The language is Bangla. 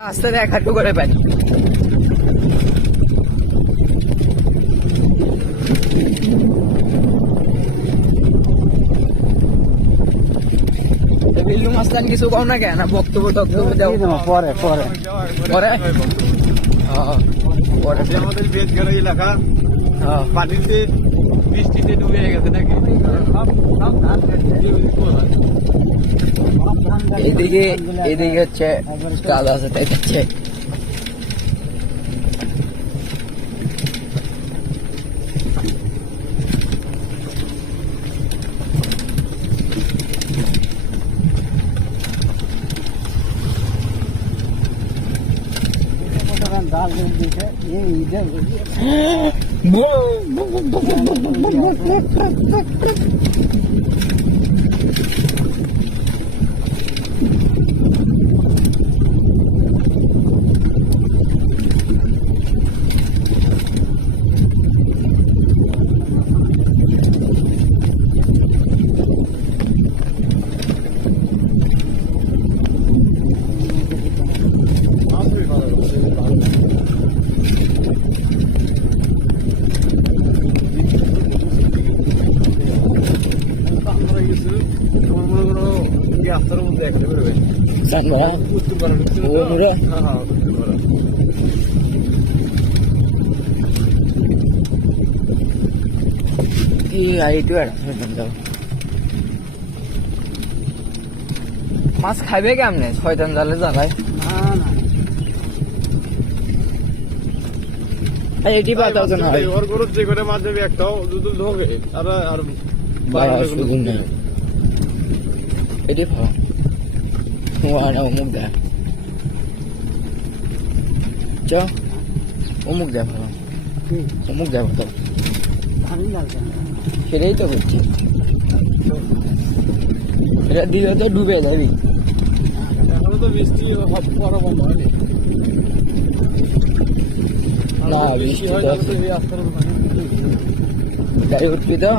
আস্তে এক হাঁটু করে পানি বিল্লু মাস্তান কিছু কম না কেন বক্তব্য দেও পরে পরে পরে আমাদের বেদগড় এলাকা পানিতে বৃষ্টিতে ডুবে গেছে নাকি এদিকে এদিকে হচ্ছে কাজ আছে তাই হচ্ছে মাছ খাইবে কেমনে শয়তান জালে জ্বালায় এটি পাতা না ওর গরুর যে করে মাছ যাবে একটাও দুদুল ঢোকে আর সুগুন নেই এটি ভালো অমুক দেয় চ অমুক দেয় ভালো অমুক দেয় ভালো সেটাই তো করছি এটা দিলে তো ডুবে যাবি এখনো তো বৃষ্টি বড় বন্ধ হয়নি না বৃষ্টি তো গাড়ি উঠবি তো